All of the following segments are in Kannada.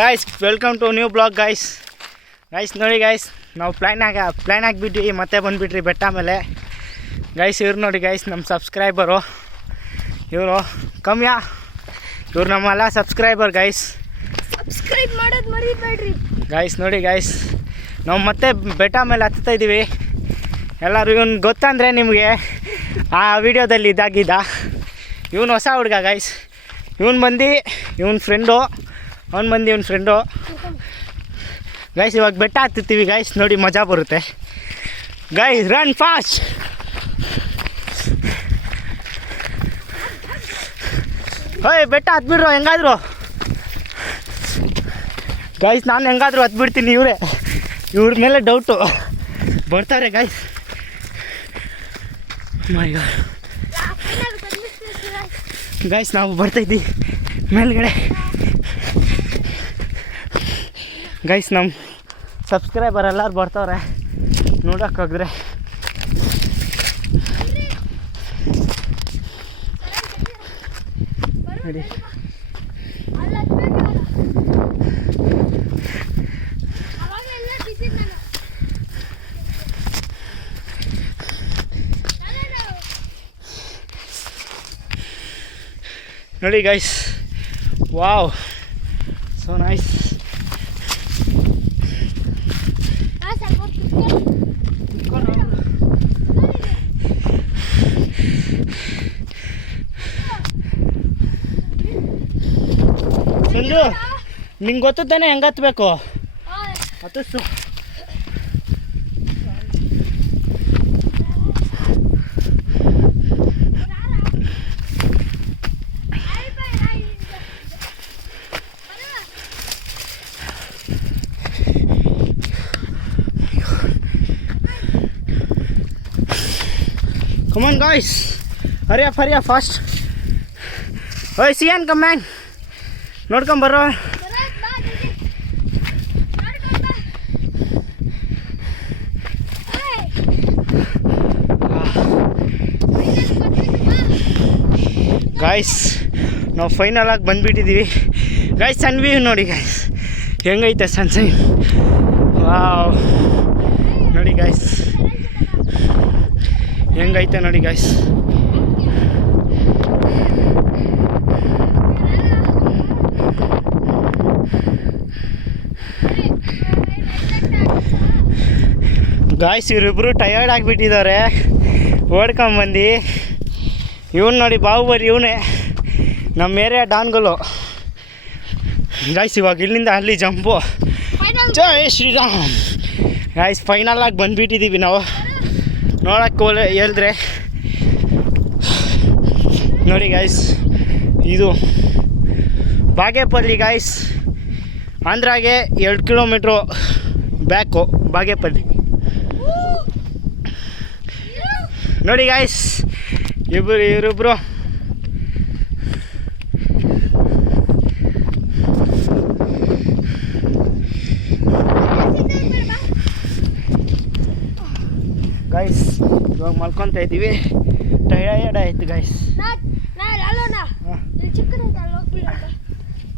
Guys welcome to new blog guys ನೋಡಿ ಗಾಯ್ಸ್ ನಾವು ಪ್ಲ್ಯಾನ್ ಆಗಿಬಿಟ್ಟು ಮತ್ತೆ ಬಂದುಬಿಟ್ರಿ ಬೆಟ್ಟ ಮೇಲೆ ಗಾಯ್ಸ್ ಇವ್ರು ನೋಡಿ ಗಾಯ್ಸ್ ನಮ್ಮ ಸಬ್ಸ್ಕ್ರೈಬರು ಇವರು ಕಮ್ಯಾ ಇವ್ರು ನಮ್ಮೆಲ್ಲ ಸಬ್ಸ್ಕ್ರೈಬರ್ ಗಾಯ್ಸ್ ಸಬ್ಸ್ಕ್ರೈಬ್ ಮಾಡೋದು ಮರಿಬೇಡ್ರಿ ಗಾಯ್ಸ್ ನೋಡಿ ಗಾಯ್ಸ್ ನಾವು ಮತ್ತೆ ಬೆಟ್ಟ ಮೇಲೆ ಹತ್ತಾ ಇದ್ದೀವಿ ಎಲ್ಲರೂ ಇವನು ಗೊತ್ತಂದರೆ ನಿಮಗೆ ಆ ವಿಡಿಯೋದಲ್ಲಿ ಇದಾಗಿದ್ದ ಇವನು ಹೊಸ ಹುಡುಗ ಗಾಯ್ಸ್ ಇವನು ಬಂದು ಇವನ ಫ್ರೆಂಡು ಇವನ ಫ್ರೆಂಡು ಗಾಯ್ಸ್ ಇವಾಗ ಬೆಟ್ಟ ಹತ್ತುತ್ತೀವಿ ಗಾಯ್ಸ್ ನೋಡಿ ಮಜಾ ಬರುತ್ತೆ ಗಾಯ್ಸ್ ರನ್ ಫಾಸ್ಟ್ ಹೋಯ್ ಬೆಟ್ಟ ಹತ್ಬಿಡ್ರು ಹೆಂಗಾದ್ರು ಗಾಯ್ಸ್ ನಾನು ಹೆಂಗಾದ್ರು ಹತ್ಬಿಡ್ತೀನಿ ಇವ್ರ ಮೇಲೆ ಡೌಟು ಬರ್ತಾರೆ ಗಾಯ್ಸ್ ಮೈ ಗಾಡ್ ಗಾಯ್ಸ್ ನಾವು ಬರ್ತಾಯಿದ್ದೀವಿ ಮೇಲ್ಗಡೆ ಗೈಸ್ ನಮ್ಮ ಸಬ್ಸ್ಕ್ರೈಬರ್ ಎಲ್ಲರೂ ಬರ್ತಾವ್ರೆ ನೋಡೋಕ್ಕಾಗಿದ್ರೆ ನೋಡಿ ನೋಡಿ guys wow so nice Sanju ನಿಂಗೆ ಗೊತ್ತು ತಾನೆ ಹೆಂಗೆ ಹತ್ಬೇಕು ಹತ್ತಿಸು Come on guys, hurry up fast. Oi Sian, come man. ನೋಡ್ಕೊಂಡ್ ಬರೋ ಗಾಯ್ಸ್ ನಾವು ಫೈನಲ್ ಆಗಿ ಬಂದುಬಿಟ್ಟಿದ್ದೀವಿ ಗಾಯ್ಸ್ ಸನ್ ವ್ಯೂ ನೋಡಿ ಗಾಯ್ಸ್ ಹೆಂಗೈತೆ ಸನ್ಸೈನ್ ವಾವ್ ನೋಡಿ ಗಾಯ್ಸ್ ಹೆಂಗೈತೆ ನೋಡಿ ಗಾಯ್ಸ್ ಗಾಯ್ಸ್ ಇವರಿಬ್ಬರು ಟಯರ್ಡ್ ಆಗಿಬಿಟ್ಟಿದ್ದಾರೆ ಓಡ್ಕೊಂಬಂದು ಇವನು ನೋಡಿ ಬಾಹುಬಲಿ ಇವನೇ ನಮ್ಮ ಏರಿಯಾ ಡಾನ್ಗಳು ಗಾಯ್ಸ್ ಇವಾಗ ಇಲ್ಲಿಂದ ಅಲ್ಲಿ ಜಂಪು ಜೈ ಶ್ರೀರಾಮ್ ಗಾಯ್ಸ್ ಫೈನಲ್ ಆಗಿ ಬಂದುಬಿಟ್ಟಿದ್ದೀವಿ ನಾವು ನೋಡೋಕ್ಕೆ ಹೇಳಿದ್ರೆ ನೋಡಿ ಗಾಯ್ಸ್ ಇದು ಬಾಗೇಪಲ್ಲಿ ಗಾಯ್ಸ್ ಆಂಧ್ರಾಗೆ 2 ಕಿಲೋಮೀಟ್ರು ಬ್ಯಾಕು ಬಾಗೇಪಲ್ಲಿ ನೋಡಿ ಗಾಯ್ಸ್ ಇವರಿಬ್ಬರು ಗಾಯ್ಸ್ ಇವಾಗ ಮಲ್ಕೊತಾ ಇದ್ದೀವಿ ಟಯರ್ಡ್ ಆಯ್ತು ಗಾಯ್ಸ್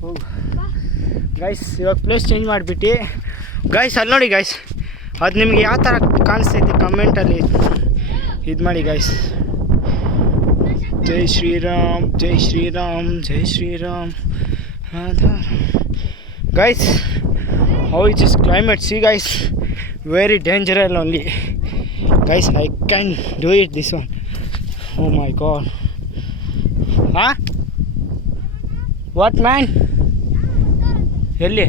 ಹೋಗು ಗಾಯ್ಸ್ ಇವಾಗ ಪ್ಲೇಸ್ ಚೇಂಜ್ ಮಾಡಿಬಿಟ್ಟು ಗಾಯ್ಸ್ ಅಲ್ಲಿ ನೋಡಿ ಗಾಯ್ಸ್ ಅದು ನಿಮ್ಗೆ ಯಾವ ಥರ ಕಾಣಿಸ್ತೈತಿ ಕಮೆಂಟಲ್ಲಿ ಇದು ಮಾಡಿ ಗಾಯ್ಸ್ ಜೈ ಶ್ರೀರಾಮ್ ಜೈ ಶ್ರೀರಾಮ್ ಜೈ Shriram guys how it is climate see guys very dangerous only guys I can do it this one oh my god ಹಾಂ ವಾಟ್ ಮ್ಯಾನ್ ಎಲ್ಲಿ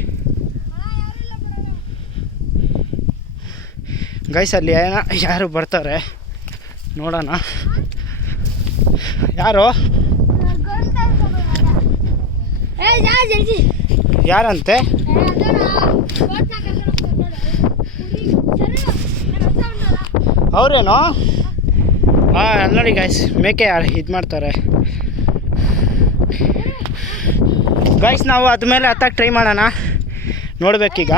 ಗೈಸ್ ಅಲ್ಲಿ ಯಾರು ಬರ್ತಾರೆ ನೋಡೋಣ ಯಾರು ಯಾರಂತೆ ಅವ್ರೇನೋ ಹಾಂ ನೋಡಿ ಗೈಸ್ ಮೇಕೆ ಯಾರು ಇದು ಮಾಡ್ತಾರೆ ಗೈಸ್ ನಾವು ಅದ ಮೇಲೆ ಹತ್ತಕ್ಕೆ ಟ್ರೈ ಮಾಡೋಣ ನೋಡ್ಬೇಕೀಗ